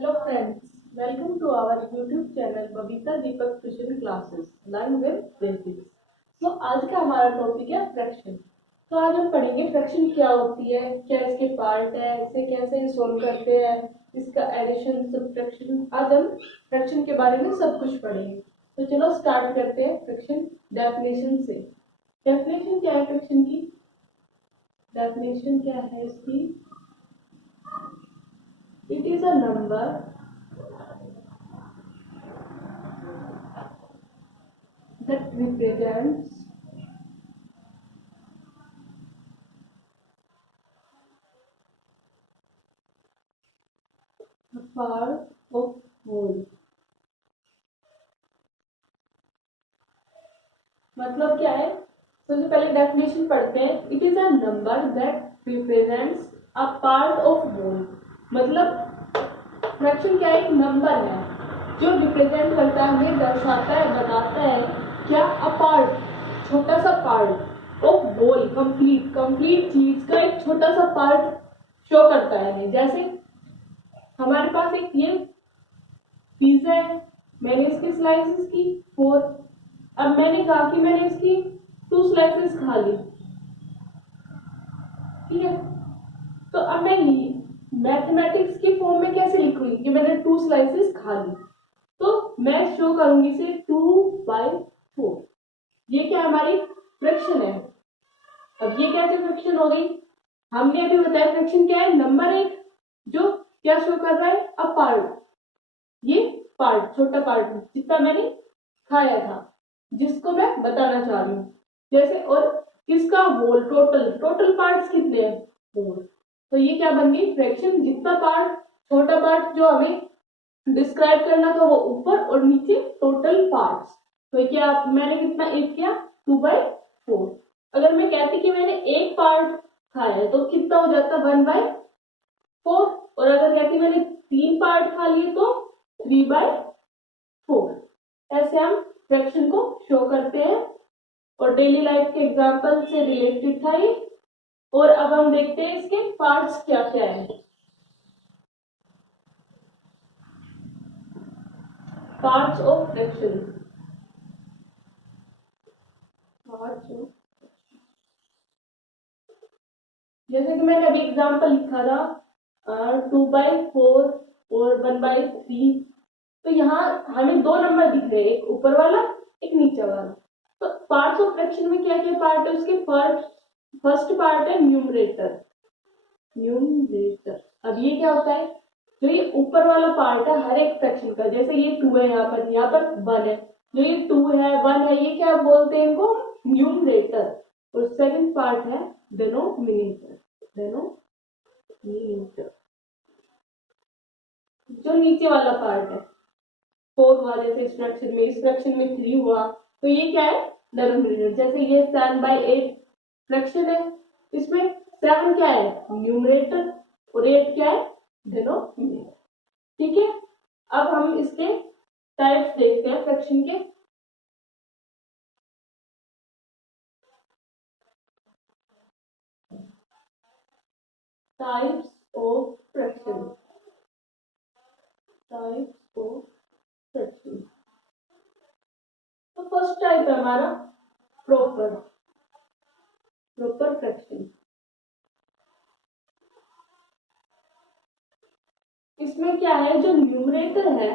Hello friends, welcome to our YouTube channel Babita Deepak tuition classes learn with basics. तो आज का हमारा topic है फ्रैक्शन। तो आज हम पढ़ेंगे फ्रैक्शन क्या होती है, क्या इसके पार्ट है, इसे कैसे सोल्व करते हैं, इसका एडिशन सब्ट्रैक्शन। आज हम फ्रैक्शन के बारे में सब कुछ पढ़ेंगे। तो चलो स्टार्ट करते हैं फ्रैक्शन डेफिनेशन से। डेफिनेशन क्या है फ्रैक्शन की? डेफिनेशन क्या है इसकी? It is a number that represents a part of whole। मतलब क्या है? सबसे पहले डेफिनेशन पढ़ते हैं। It is a number that represents a part of whole. मतलब फ्रैक्शन क्या है? एक नंबर है जो रिप्रेजेंट करता है, हमें दर्शाता है, बताता है क्या? अ पार्ट, छोटा सा पार्ट ऑफ होल, कंप्लीट चीज का एक छोटा सा पार्ट शो करता है। जैसे हमारे पास एक ये पिज्जा है, मैंने इसकी स्लाइसेस की 4। अब मैंने कहा कि मैंने इसकी 2 स्लाइसेस खा ली, ठीक है। तो अब मैं मैथमेटिक्स की फॉर्म में कैसे लिखूंगी कि मैंने 2 स्लाइसेस खा ली? तो मैं शो करूंगी इसे 2/4। ये क्या हमारी फ्रैक्शन है। अब ये कैसे फ्रैक्शन हो गई? हमने अभी बताया फ्रैक्शन क्या है? नंबर एक जो क्या शो कर रहा है? A part. ये पार्ट, छोटा पार्ट जितना मैंने खाया था, जिसको मैं बताना चाह रही हूँ। जैसे और किसका? होल, टोटल पार्ट्स कितने हैं? होल। तो ये क्या बन गई? फ्रैक्शन। जितना पार्ट, छोटा पार्ट जो हमें डिस्क्राइब करना था वो ऊपर, और नीचे टोटल पार्ट्स। तो क्या मैंने कितना एक किया? 2/4। अगर मैं कहती कि मैंने एक पार्ट खाया है तो कितना हो जाता? 1/4। और अगर कहती मैंने 3 पार्ट खा लिए तो 3/4। ऐसे हम फ्रैक्शन को शो करते हैं। और डेली लाइफ के एग्जांपल से रिलेटेड था ये। और अब हम देखते हैं इसके पार्ट्स क्या क्या है। Parts of fraction. Parts of, जैसे कि मैंने अभी एग्जांपल लिखा था 2/4 और 1/3। तो यहाँ हमें 2 नंबर दिख रहे हैं, एक ऊपर वाला, एक नीचे वाला। तो पार्ट्स ऑफ फ्रैक्शन में क्या क्या पार्ट है उसके? फर्स्ट पार्ट है न्यूमरेटर। न्यूमरेटर, अब ये क्या होता है? जो ये ऊपर वाला पार्ट है हर एक फ्रैक्शन का, जैसे ये 2 है, यहाँ पर 1 है, जो ये 2 है 1 है, ये क्या बोलते हैं इनको? न्यूमरेटर। और सेकंड पार्ट है डिनोमिनेटर। डिनोमिनेटर जो नीचे वाला पार्ट है। 4 हुआ जैसे इस फ्रैक्शन में 3 हुआ, तो ये क्या है? डिनोमिनेटर। जैसे ये 7/8 फ्रैक्शन है, इसमें 7 क्या है? न्यूमरेटर, और 8 क्या है? डिनोमिनेटर। ठीक है। अब हम इसके टाइप्स देखते हैं फ्रैक्शन के। Types of fraction. Types of fraction. तो फर्स्ट टाइप है हमारा प्रॉपर फ्रैक्शन। इसमें क्या है? जो न्यूमरेटर है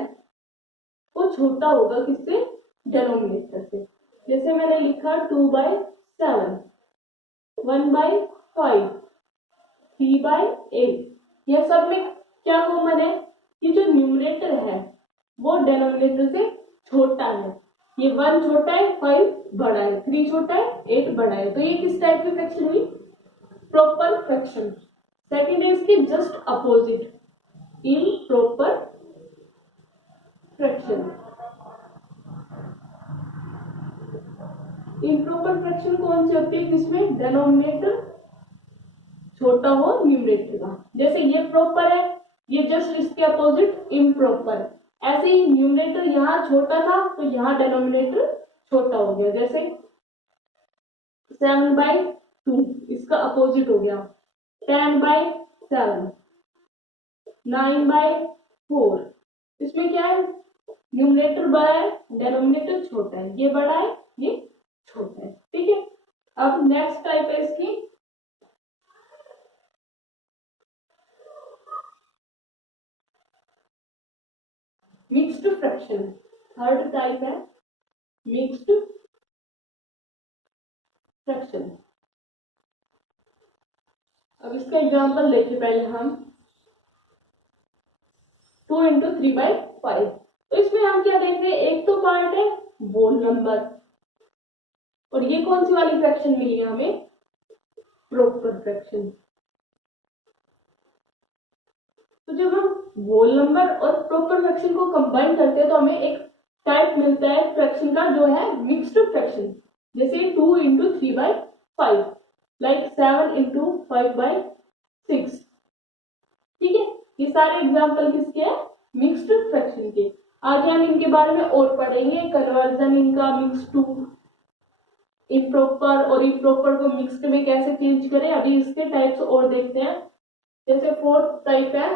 वो छोटा होगा किससे? डिनोमिनेटर से। जैसे मैंने लिखा 2/7, 1/5, 3/8। यह सब में क्या कॉमन है? कि जो न्यूमरेटर है वो डिनोमिनेटर से छोटा है। ये 1 छोटा है, 5 बड़ा है, 3 छोटा है, 8 बड़ा है। तो ये किस टाइप की फ्रैक्शन हुई? Proper fraction. सेकेंड है इसके just opposite, improper fraction. Improper fraction कौन सी होती है? किसमें डिनोमिनेटर छोटा हो न्यूमरेटर का। जैसे ये प्रॉपर है, ये जस्ट इसके अपोजिट इम्प्रॉपर। ऐसे ही न्यूमरेटर यहाँ छोटा था तो यहाँ डिनोमिनेटर छोटा हो गया। जैसे 7/2 इसका अपोजिट हो गया 10/7, 9/4 4। इसमें क्या है, न्यूमरेटर बड़ा है, डेनोमिनेटर छोटा है, ये बड़ा है, ये छोटा है। ठीक है, अब नेक्स्ट टाइप है इसकी मिक्स्ड फ्रैक्शन। थर्ड टाइप है मिक्स्ड फ्रैक्शन। अब इसका एग्जांपल देखिए पहले हम 2 इंटू 3/5। तो इसमें हम क्या देख रहे हैं, एक तो पार्ट है होल नंबर, और ये कौन सी वाली फ्रैक्शन मिली है हमें, प्रॉपर फ्रैक्शन। तो जब हम होल नंबर और प्रॉपर फ्रैक्शन को कंबाइन करते हैं तो हमें एक टाइप मिलता है फ्रैक्शन का जो है मिक्स्ड फ्रैक्शन। जैसे 2 इंटू 3/5, लाइक 7 इंटू 5/6। ठीक है, ये सारे एग्जाम्पल किसके हैं, मिक्स्ड फ्रैक्शन के। आगे हम इनके बारे में और पढ़ेंगे, कन्वर्जन इनका मिक्स टू इम्प्रॉपर, और इम्प्रॉपर को मिक्स्ड में कैसे चेंज करें। अभी इसके टाइप्स और देखते हैं। जैसे फोर्थ टाइप है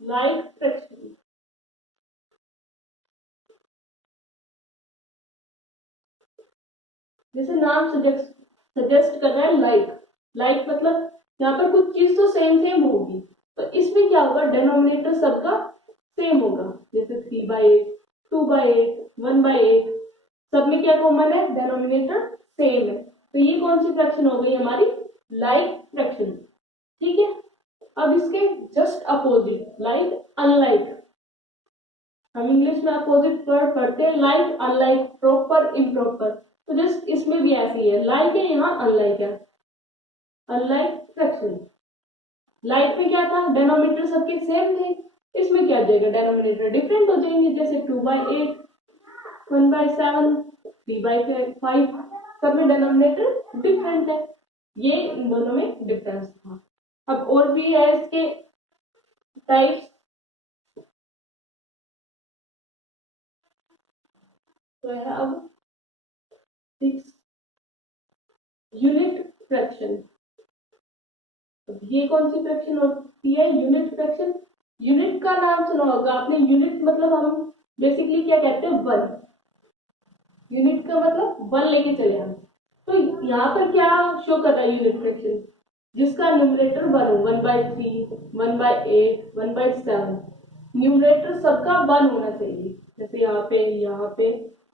लाइक फ्रैक्शन। जैसे नाम सजेस्ट कर रहा है लाइक, लाइक मतलब यहाँ पर कुछ चीज तो सेम सेम होगी, तो इसमें क्या होगा, डेनोमिनेटर सबका सेम होगा। जैसे 3/8, 2/8, 1/8, सब में क्या कॉमन है, डेनोमिनेटर सेम है। तो ये कौन सी फ्रैक्शन हो गई हमारी, लाइक फ्रैक्शन। ठीक है, अब इसके जस्ट अपोजिट लाइक अनलाइक। हम इंग्लिश में अपोजिट वर्ड पढ़ते हैं, लाइक अनलाइक, प्रॉपर इम्प्रॉपर। तो जस्ट इसमें भी ऐसी है, लाइक है यहाँ अनलाइक है, अनलाइक फ्रैक्शन। लाइक में क्या था, डेनोमिनेटर सबके सेम थे, इसमें क्या हो जाएगा, डेनोमिनेटर डिफरेंट हो जाएंगे। जैसे 2/8, 1/7, 3/5, सब में डेनोमिनेटर डिफरेंट है। ये इन दोनों में डिफरेंस था। अब और भी है इसके टाइप्स। तो है अब 6 यूनिट फ्रैक्शन। ये कौन सी फ्रैक्शन होती है, यूनिट फ्रैक्शन। यूनिट का नाम सुना होगा आपने, यूनिट मतलब हम बेसिकली क्या कहते हैं, वन। यूनिट का मतलब वन लेके चले हम। तो यहाँ पर क्या शो कर रहा है यूनिट फ्रैक्शन, जिसका न्यूमरेटर वन हो, 1/3, 1/8, 1/7। न्यूमरेटर सबका वन होना चाहिए, जैसे यहाँ पे, यहाँ पे,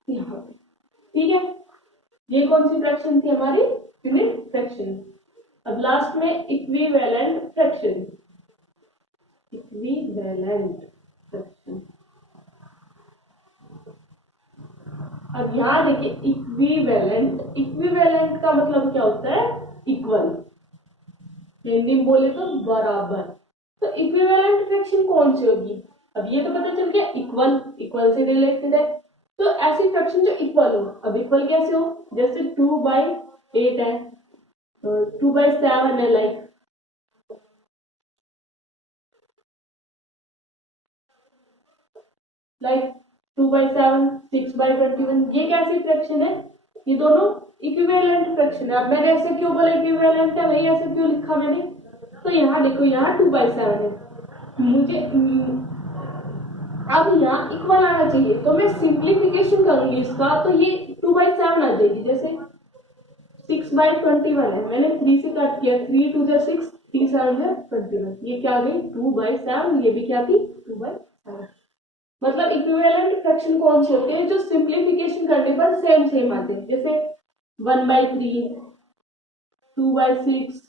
यहाँ पे। ठीक है, ये कौन सी फ्रैक्शन थी हमारी, यूनिट फ्रैक्शन। अब लास्ट में इक्विवेलेंट फ्रैक्शन। Equivalent fraction. अब यहाँ देखिए इक्विवेलेंट, इक्विवेलेंट का मतलब क्या होता है, इक्वल। हिंदी में बोले तो बराबर। तो इक्विवेलेंट फ्रैक्शन कौन सी होगी, अब ये तो पता चल गया इक्वल, इक्वल से रिलेटेड है। तो ऐसी फ्रैक्शन जो इक्वल हो, अब इक्वल कैसे हो, जैसे 2/8 है, 2/7 है, लाइक 2/7, 6/21। ये कैसी फ्रैक्शन है, ये दोनों इक्विवेलेंट फ्रैक्शन है। अब मैंने ऐसे क्यों बोला इक्विवेलेंट है, वही ऐसे क्यों लिखा मैंने, तो यहाँ देखो यहाँ 2/7 है, मुझे अब यहाँ इक्वल आना चाहिए, तो मैं सिंप्लीफिकेशन करूंगी इसका, तो ये 2/7 आ जाएगी। जैसे 6/21 है, मैंने 3 से कट किया, 3 2 जा 6, 3 7 जा 21, ये क्या आ गई 2/7, ये भी क्या थी 2/7। मतलब इक्विवेलेंट फ्रैक्शन कौन से होते हैं, जो सिंप्लीफिकेशन करने पर सेम सेम आते हैं। जैसे 1/3, 2/6,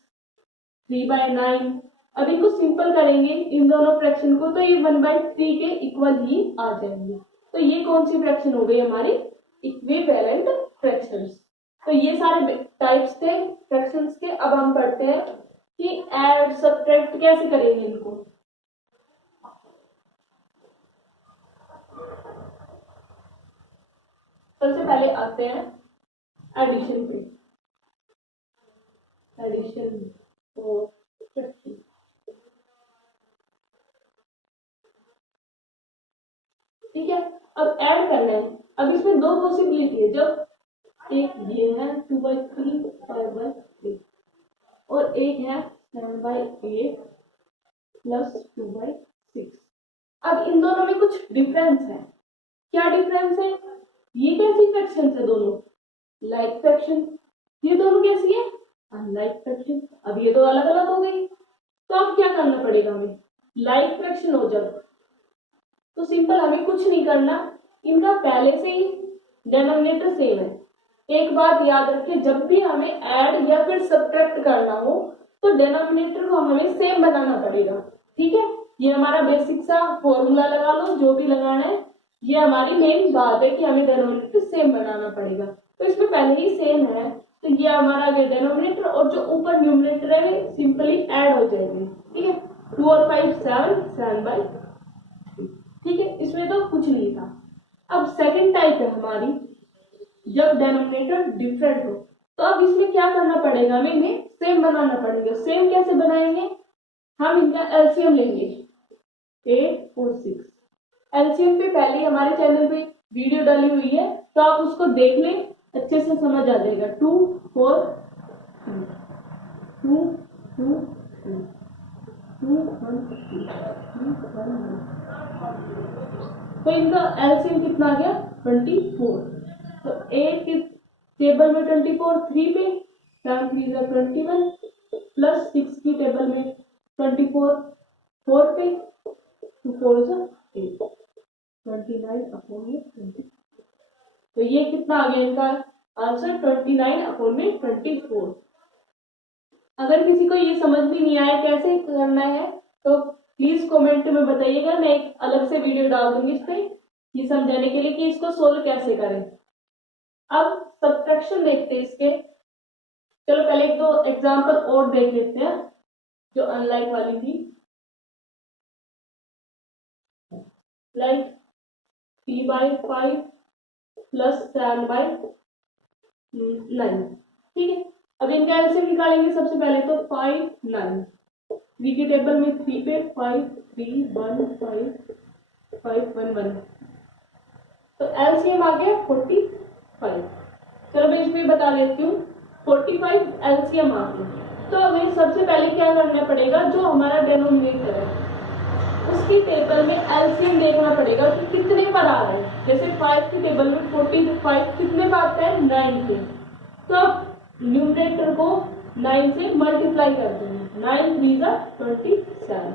3/9। अब इनको सिंपल करेंगे इन दोनों फ्रैक्शन को, तो ये 1/3 के इक्वल ही आ जाएंगे। तो ये कौन सी फ्रैक्शन हो गई हमारी, इक्विवेलेंट फ्रैक्शंस। तो ये सारे टाइप्स थे फ्रैक्शंस के। अब हम पढ़ते हैं कि ऐड सब्ट्रैक्ट कैसे करेंगे इनको। सबसे पहले आते हैं एडिशन पे, एडिशन और फ्रैक्शन। ठीक है, अब ऐड करना है। अब इसमें दो पॉसिबिलिटी है, जब एक ये है 2/3, 5/3, और एक है 7/8 प्लस 2/6। अब इन दोनों में कुछ डिफरेंस है। क्या डिफरेंस है? ये कैसी फ्रैक्शन है दोनों? Like fraction. ये दोनों कैसी है? Unlike fraction. अब ये तो अलग अलग हो गई, तो अब क्या करना पड़ेगा हमें? लाइक फ्रैक्शन हो जब, तो सिंपल हमें कुछ नहीं करना, इनका पहले से ही डिनोमिनेटर सेम है। एक बात याद रखें, जब भी हमें ऐड या फिर सब्ट्रैक्ट करना हो तो डिनोमिनेटर को हमें सेम बनाना पड़ेगा। ठीक है, ये हमारा बेसिक सा फॉर्मूला लगा लो, जो भी लगाना है। ये हमारी मेन बात है कि हमें डिनोमिनेटर सेम बनाना पड़ेगा। तो इसमें पहले ही सेम है, तो ये हमारा डिनोमिनेटर और जो ऊपर न्यूमरेटर है वे सिंपली ऐड हो जाएंगे। ठीक है, 2 और 5 7, 7/3। ठीक है, इसमें तो कुछ नहीं था। अब सेकंड टाइप है हमारी, जब डिनोमिनेटर डिफरेंट हो, तो अब इसमें क्या करना पड़ेगा? हमें इन्हें सेम बनाना पड़ेगा। सेम कैसे बनाएंगे? हम इनका एलसीएम लेंगे, 8 और 6। एलसीएम पे पहले हमारे चैनल पे वीडियो डाली हुई है, तो आप उसको देख लें, अच्छे से समझ आ जाएगा। 2 4 3, 2 2 3, 2 1 3, 3 1 1। तो इनका एलसीएम कितना आ गया? 24। तो 8 की टेबल में 24, 3 पे 7 3 जा 21 प्लस 6 की टेबल में 24, 4 पे 2 4 जा 8, 29/20। तो ये कितना आ गया इनका आंसर? 29/24। अगर किसी को ये समझ भी नहीं आया कैसे करना है, तो प्लीज कमेंट में बताइएगा, मैं एक अलग से वीडियो डाल दूंगी इस पे ये समझाने के लिए कि इसको सोल्व कैसे करें। अब सब्ट्रैक्शन देखते हैं इसके। चलो पहले एक दो एग्जांपल और देख लेते हैं जो अनलाइक वाली थी, लाइक 3/5 प्लस 7/9। ठीक है, अब इनका एलसीएम निकालेंगे। सबसे पहले तो 5 9, 3 की टेबल में 3 पे 5 3 1 5 5 1 1, तो एलसीएम आ गया 45। चलो मैं इसमें बता देती हूँ, 45 एलसीएम आ गया। तो हमें सबसे पहले क्या करना पड़ेगा? जो हमारा डिनोमिनेटर है उसकी टेबल में एलसीएम देखना पड़ेगा कि कितने पर आ रहा है। जैसे 5 की टेबल में 45 कितने पर आता है? 9 पे। तो अब न्यूमरेटर को 9 से मल्टीप्लाई कर देंगे। 9 3 जा 27,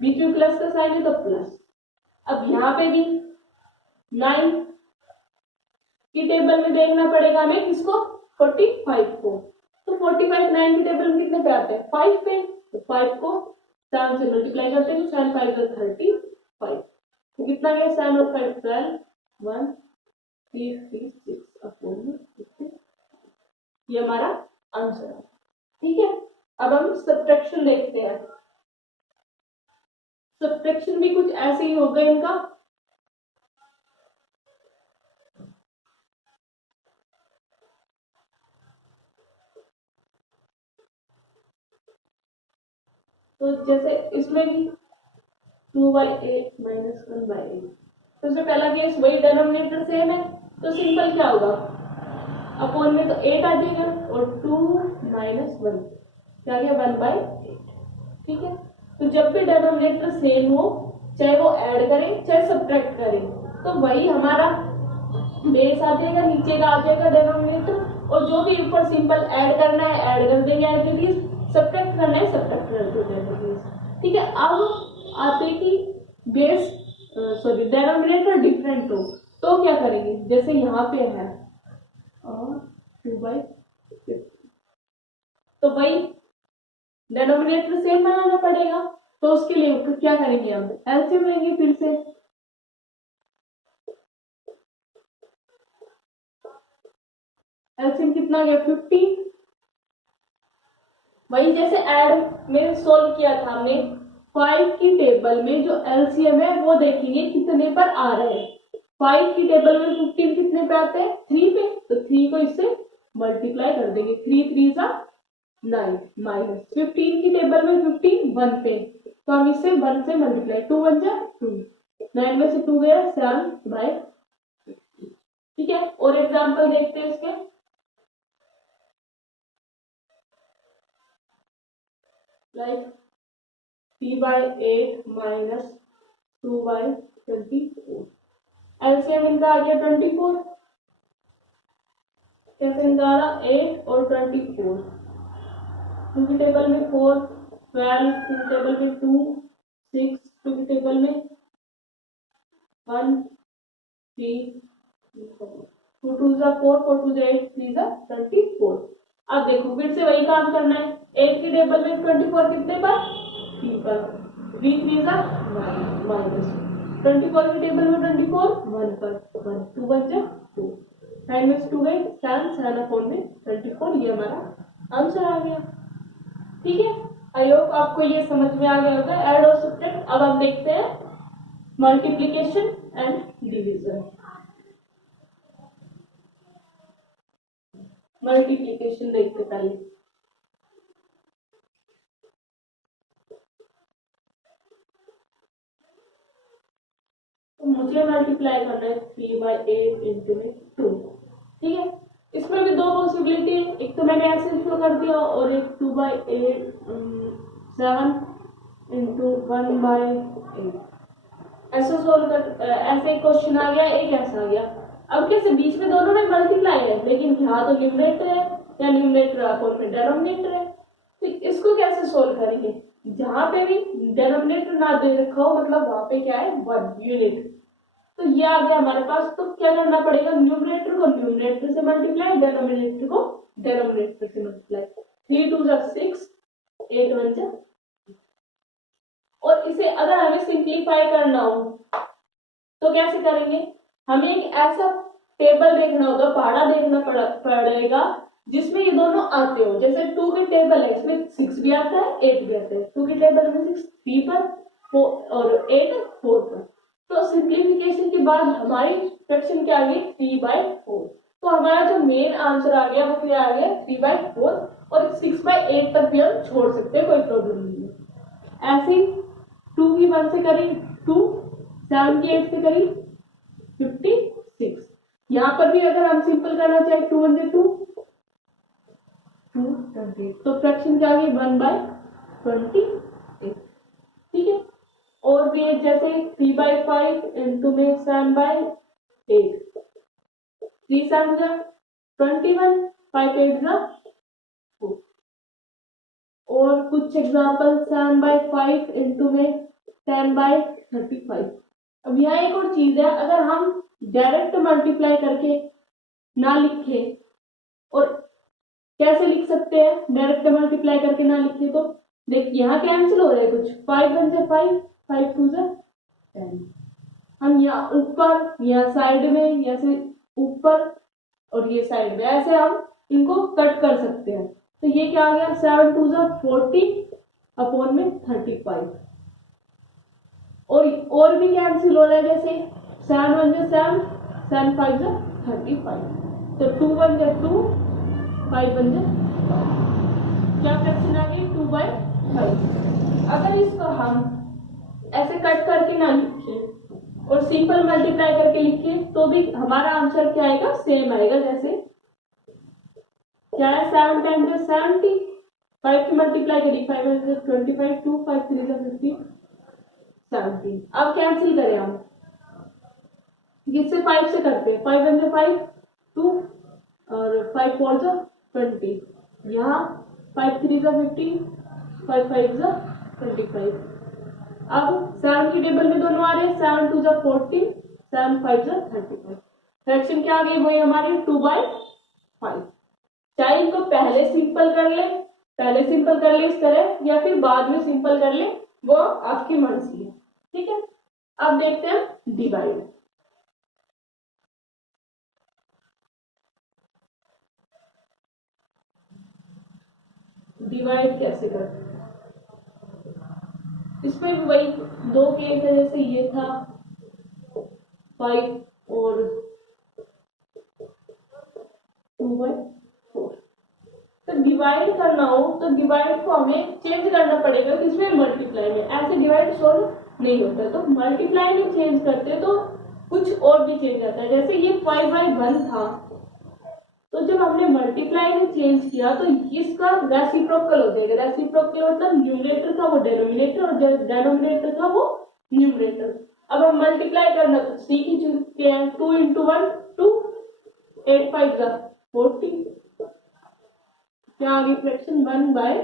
बीच में प्लस का साइन है तो प्लस। अब यहाँ पे भी 9 की टेबल में देखना पड़ेगा हमें किसको? 45 को। तो 45 9 की टेबल में कितने पे आते हैं? 5 पे। तो 5 को 7 से मल्टीप्लाई करते हैं, 7 5 जा 35। तो कितना गया? 7 और 5 12, 1 3 3 6। ये हमारा आंसर है। ठीक है, अब हम सब्ट्रैक्शन देखते हैं। सब्ट्रैक्शन भी कुछ ऐसे ही होगा इनका। तो जैसे इसमें भी 2/8 माइनस 1/8, तो इसमें पहला केस वही डिनोमिनेटर सेम है, तो सिंपल क्या होगा? अपॉन में तो 8 आ जाएगा और 2 माइनस 1 क्या गया? 1/8। ठीक है, तो जब भी डिनोमिनेटर सेम हो, चाहे वो ऐड करें चाहे सब्ट्रैक्ट करें, तो वही हमारा बेस आ जाएगा, नीचे का आ जाएगा डिनोमिनेटर, और जो भी ऊपर सिंपल ऐड करना है ऐड कर देंगे एज इट इज, सब्ट्रैक्ट करना है सब्ट्रैक्ट कर देंगे। ठीक है, अब आते कि बेस सॉरी डिनोमिनेटर डिफरेंट हो तो क्या करेंगे? जैसे यहाँ पे है और 2/50, तो भाई डिनोमिनेटर सेम बनाना पड़ेगा। तो उसके लिए क्या करेंगे? हम एलसीएम लेंगे फिर से। एलसीएम कितना गया? 50। वही जैसे ऐड में सोल्व किया था हमने, 5 की टेबल में जो एलसीएम है वो देखेंगे कितने पर आ रहे हैं। 5 की टेबल में 15 कितने पे आते हैं? 3 पे। तो 3 को इससे मल्टीप्लाई कर देंगे, 3 3 जा 9 माइनस 15 की टेबल में 15 1 पे, तो हम इसे 1 से मल्टीप्लाई, 2 1 जा 2, 9 में से 2 गया 7/50। ठीक है, और एग्जांपल देखते हैं इसके। Like 3/8 minus 2/24। एलसीएम इनका आ गया 24। कैसे निकाला? 8 और 24। 2 की टेबल में 4, 12 2 की टेबल में 2, 6 2 की टेबल में 1, 3, 2 2 जा 4, 4 2 जा 8, 3 जा 24। अब देखो फिर से वही काम करना है। 8 की टेबल में 24 कितने पर? 3 पर। 3 3 जा 9 माइनस 24 की टेबल में 24 1 पर। 1 2 1 जा 2, 9 में 2 गई 7, 7 अपॉन में 24। ये हमारा आंसर आ गया। ठीक है, आई होप आपको ये समझ में आ गया होगा ऐड और सब्ट्रैक्ट। अब हम देखते हैं मल्टीप्लिकेशन एंड डिवीजन। मल्टीप्लिकेशन देखते पहले। तो मुझे मल्टीप्लाई करना है 3/8 इंटू में 2। ठीक है, इसमें भी दो पॉसिबिलिटी है। एक तो मैंने ऐसे शो कर दिया और एक 2/8 7 इंटू 1/8 ऐसे सोल्व कर। ऐसे क्वेश्चन आ गया, एक ऐसा आ गया। अब कैसे? बीच में दोनों में मल्टीप्लाई है, लेकिन यहाँ तो न्यूमरेटर है या न्यूमरेटर अपॉन में डेनोमिनेटर है। तो इसको कैसे सोल्व करेंगे? जहां पे भी डेनोमिनेटर ना दे रखा हो मतलब वहां पे क्या है? 1 यूनिट। तो ये आ गया हमारे पास। तो क्या करना पड़ेगा? न्यूमरेटर को न्यूमरेटर से मल्टीप्लाई, डेनोमिनेटर को डेनोमिनेटर से मल्टीप्लाई। 3 2 जा 6, 8 1 जा। और इसे अगर हमें सिंप्लीफाई करना हो तो कैसे करेंगे? हमें एक ऐसा टेबल देखना होगा, पहाड़ा देखना पड़ेगा जिसमें ये दोनों आते हो। जैसे 2 की टेबल है, इसमें 6 भी आता है 8 भी आता है। 2 की टेबल में 6 3 पर, 4 और 8 4 पर। तो सिंप्लीफिकेशन के बाद हमारी फ्रैक्शन क्या आ गई? 3/4। तो हमारा जो मेन आंसर आ गया वो क्या आ गया? 3/4। और 6/8 तक भी हम छोड़ सकते हैं, कोई प्रॉब्लम नहीं है। ऐसे 2 की 1 से करी 2, 7 की 8 से करी 56। यहाँ पर भी अगर हम सिंपल करना चाहे 2 1 2 2 तो फ्रैक्शन क्या आ गई? 1/28। ठीक है, और भी एक जैसे 3/5 इंटू में 7/8। 3 7 जा 21, 5 8 जा 4। और कुछ एग्जाम्पल 7/5 इंटू में 10/35। अब यहाँ एक और चीज है, अगर हम डायरेक्ट मल्टीप्लाई करके ना लिखे, और कैसे लिख सकते हैं डायरेक्ट मल्टीप्लाई करके ना लिखे? तो देख यहाँ कैंसिल हो रहा है कुछ। 5 1 जा 5, 5 2 जा 10। हम यहाँ ऊपर, यहाँ साइड में, यहाँ से ऊपर और ये साइड में, ऐसे हम इनको कट कर सकते हैं। तो ये क्या आ गया? 7 2 जा 40 अपॉन में 35। और भी कैंसिल हो रहा है, जैसे 7 1 जा 7, 7 5 जा 35। तो 2 1 जा 2, 5 1 जा, क्या फ्रैक्शन आ गई? 2/5। अगर इसको हम ऐसे कट करके ना लिखे और सिंपल मल्टीप्लाई करके लिखे तो भी हमारा आंसर क्या आएगा? सेम आएगा। जैसे क्या है? 7 10 जा 70, 5 की मल्टीप्लाई करी 5 1 जा 25, 2 5 3 जा 50, 17। अब कैंसिल करें हम, जिससे 5 से करते हैं। 5 1 जा 5 2 और 5 4 जा 20। यहाँ 5 3 जा 15, 5 5 जा 25। अब 7 की टेबल में दोनों आ रहे हैं। 7 2 जा 14, 7 5 जा 35। फ्रैक्शन क्या आ गई? वही हमारी 2/5। चाहे इनको पहले सिंपल कर ले, इस तरह, या फिर बाद में सिंपल कर ले, वो आपकी मर्जी है। ठीक है, अब देखते हैं डिवाइड। डिवाइड कैसे करते हैं? इसमें भी वही दो केस है। जैसे ये था 5 और 2/4। तो डिवाइड करना हो तो डिवाइड को हमें चेंज करना पड़ेगा किसमें? मल्टीप्लाई में। ऐसे डिवाइड सॉल्व नहीं होता। तो मल्टीप्लाई में चेंज करते तो कुछ और भी चेंज आता है। जैसे ये 5/1 था, तो जब हमने मल्टीप्लाई में चेंज किया तो इसका रेसिप्रोकल हो जाएगा। रेसिप्रोकल मतलब न्यूमरेटर था वो डेनोमिनेटर और डेनोमिनेटर था वो न्यूमरेटर। अब हम मल्टीप्लाई करना तो सीख ही चुके हैं, 2 × 1 2, 8 5 जा 40, क्या आगे फ्रैक्शन 1/20।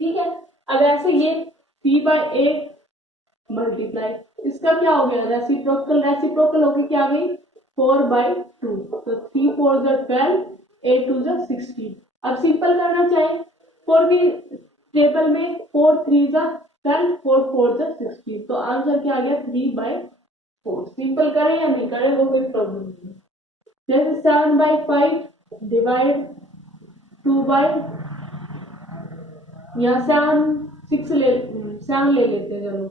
ठीक है, अब ऐसे ये 3/8 मल्टीप्लाई, इसका क्या हो गया रेसिप्रोकल, रेसिप्रोकल होके क्या आ गई 4/2, तो 3 4 12, 8 2 16। अब सिंपल करना चाहे 4 भी टेबल में 4 3 12, 4 4 16, तो आंसर क्या आ गया 3/4। सिंपल करें या नहीं करें वो कोई प्रॉब्लम नहीं। जैसे 7/5 डिवाइड 2 या 7 ले लेते हैं चलो,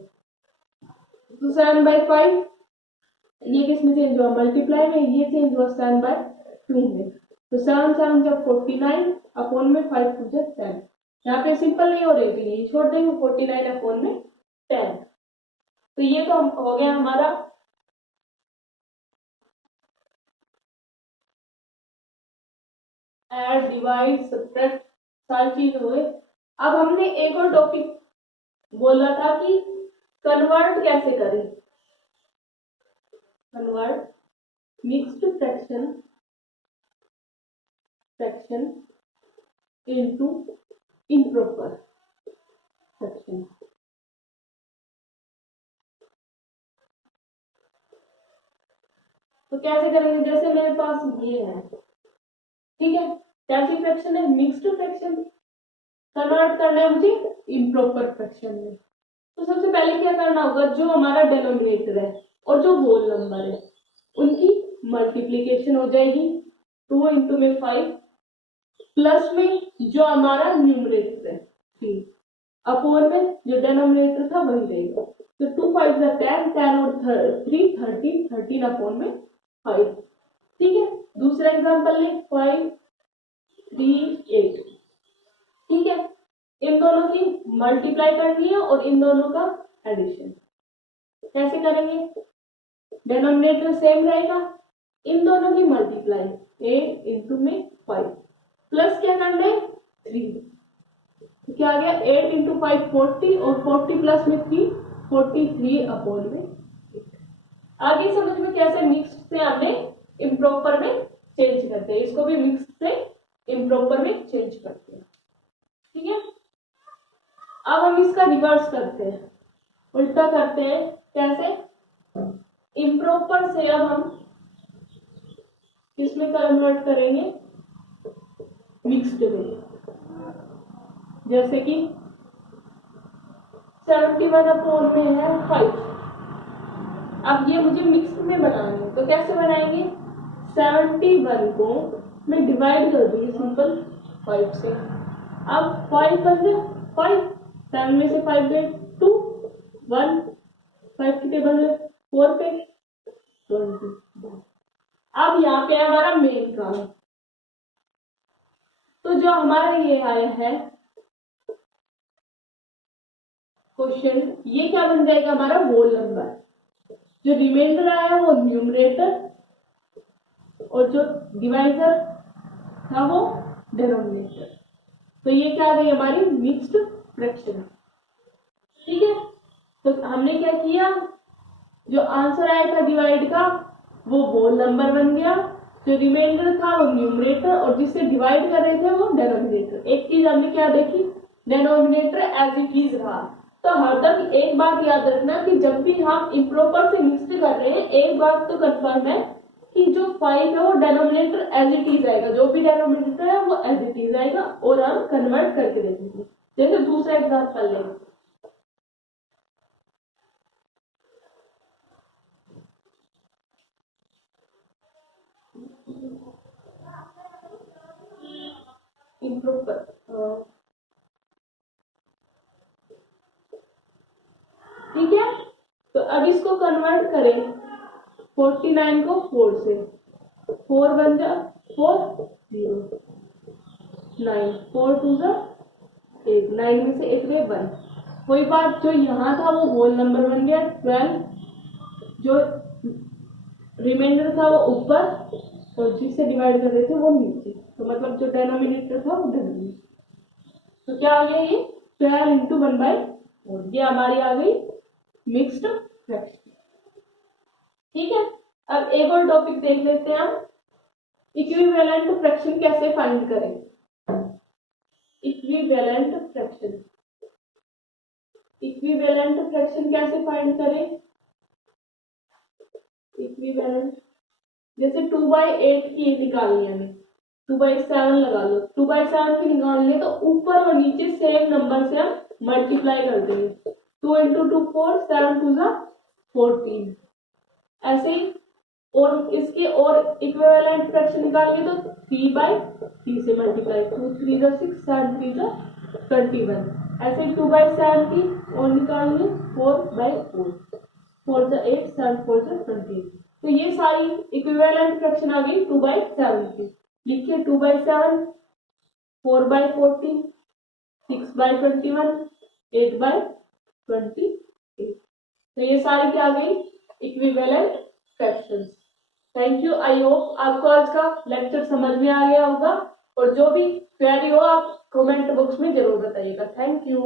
तो 7/5 ये किस में चेंज हुआ मल्टीप्लाई में, ये चेंज हुआ 7/2 में, तो 7 7 जब 49 अपॉन में 5 2 10। यहाँ पे सिंपल नहीं हो रही थी, ये छोड़ देंगे 49 अपॉन में 10। तो ये तो हो गया हमारा ऐड डिवाइड सब्ट्रैक्ट सारी चीज हो गई। अब हमने एक और टॉपिक बोला था कि कन्वर्ट कैसे करें, convert mixed fraction into improper fraction. तो कैसे करेंगे, जैसे मेरे पास ये है, ठीक है, कैसी फ्रैक्शन है मिक्स्ड फ्रैक्शन, कन्वर्ट करना है मुझे इम्प्रॉपर फ्रैक्शन में। तो सबसे पहले क्या करना होगा, जो हमारा डेनोमिनेटर है और जो होल नंबर है उनकी मल्टीप्लीकेशन हो जाएगी, 2 × 5 प्लस में जो हमारा न्यूमरेटर है 3 अपॉन में जो डेनोमिनेटर था वही रहेगा, तो 2 5 10, 10 और 3 13, 13 अपॉन में 5। ठीक है, दूसरा एग्जांपल ले 5 3 8। ठीक है, इन दोनों की मल्टीप्लाई करनी है और इन दोनों का एडिशन कैसे करेंगे, डेनोमिनेटर सेम रहेगा, इन दोनों की मल्टीप्लाई 8 × 5 प्लस क्या करना है 3, तो क्या आ गया 8 × 5 40 और 40 प्लस में 3 43 अपॉन में 8। आगे समझ में कैसे मिक्स से हमने इम्प्रॉपर में चेंज करते हैं, इसको भी मिक्स से इम्प्रॉपर में चेंज करते हैं। ठीक है, अब हम इसका रिवर्स करते हैं, उल्टा करते हैं, कैसे इम्प्रॉपर से अब हम किसमें कन्वर्ट करेंगे मिक्स्ड में, जैसे कि 71 अपॉन में है 5। अब ये मुझे मिक्स में बनाना है, तो कैसे बनाएंगे 71 को मैं डिवाइड कर दूंगी सिंपल 5 से। अब 5 बन गया 5, 7 में से 5 गए 2 1, 5 की टेबल में 4 पे 20। अब यहाँ पे हमारा मेन काम, तो जो हमारा ये आया है क्वेश्चन, ये क्या बन जाएगा हमारा होल नंबर, जो रिमाइंडर आया वो न्यूमरेटर और जो डिवाइजर था वो डेनोमिनेटर। तो ये क्या आ गई हमारी मिक्स्ड फ्रैक्शन। ठीक है, तो हमने क्या किया, जो आंसर आया था डिवाइड का वो होल नंबर बन गया, जो रिमाइंडर था वो न्यूमरेटर और जिससे डिवाइड कर रहे थे वो डेनोमिनेटर। एक चीज हमने क्या देखी, डेनोमिनेटर एज इट इज रहा। तो हरदम एक बात याद रखना कि जब भी हम इम्प्रॉपर से मिक्स कर रहे हैं, एक बात तो कंफर्म है कि जो 5 है वो डेनोमिनेटर एज इट इज आएगा, जो भी डेनोमिनेटर है वो एज इट इज आएगा और हम कन्वर्ट करके देखेंगे। जैसे दूसरा एग्जांपल लेंगे, इम्प्रॉपर ठीक है, तो अब इसको कन्वर्ट करें 49 को 4 से, 4 बन जा 4 0 9 4 2 जा 8, 9 में से 1 गए 1। कोई बात, जो यहाँ था वो होल नंबर बन गया 12, जो रिमाइंडर था वो ऊपर और जिससे डिवाइड कर रहे थे वो नीचे, तो मतलब जो डेनोमिनेटर था वो डब्ल्यू। तो क्या आ गया ये 12 इंटू 1/4, ये हमारी आ गई मिक्स्ड फ्रैक्शन। ठीक है, अब एक और टॉपिक देख लेते हैं हम, इक्विवेलेंट फ्रैक्शन कैसे फाइंड करें। इक्विवेलेंट फ्रैक्शन, इक्विवेलेंट फ्रैक्शन कैसे फाइंड करें। इक्विवेलेंट, जैसे 2/8 की निकालनी है हमें, 2/7 लगा लो, 2/7 की निकालनी तो ऊपर और नीचे सेम नंबर से हम मल्टीप्लाई कर देंगे। 2 इंटू 2 4, 7 2 14। ऐसे ही और इसके और इक्विवेलेंट फ्रैक्शन निकालेंगे तो 3/3 से मल्टीप्लाई, 2 3 6 7 3 21। ऐसे 2/7 की और निकालेंगे 4/4, 4 8 7 4 20। तो ये सारी इक्विवेलेंट फ्रैक्शन आ गई 2/7 की। लिखिए 2/7, 4/14, 6/21, 8/28। तो ये सारी क्या आ गई equivalent fractions. Thank you, I hope आपको आज का लेक्चर समझ में आ गया होगा, और जो भी क्वेरी हो आप कमेंट बॉक्स में जरूर बताइएगा। Thank you.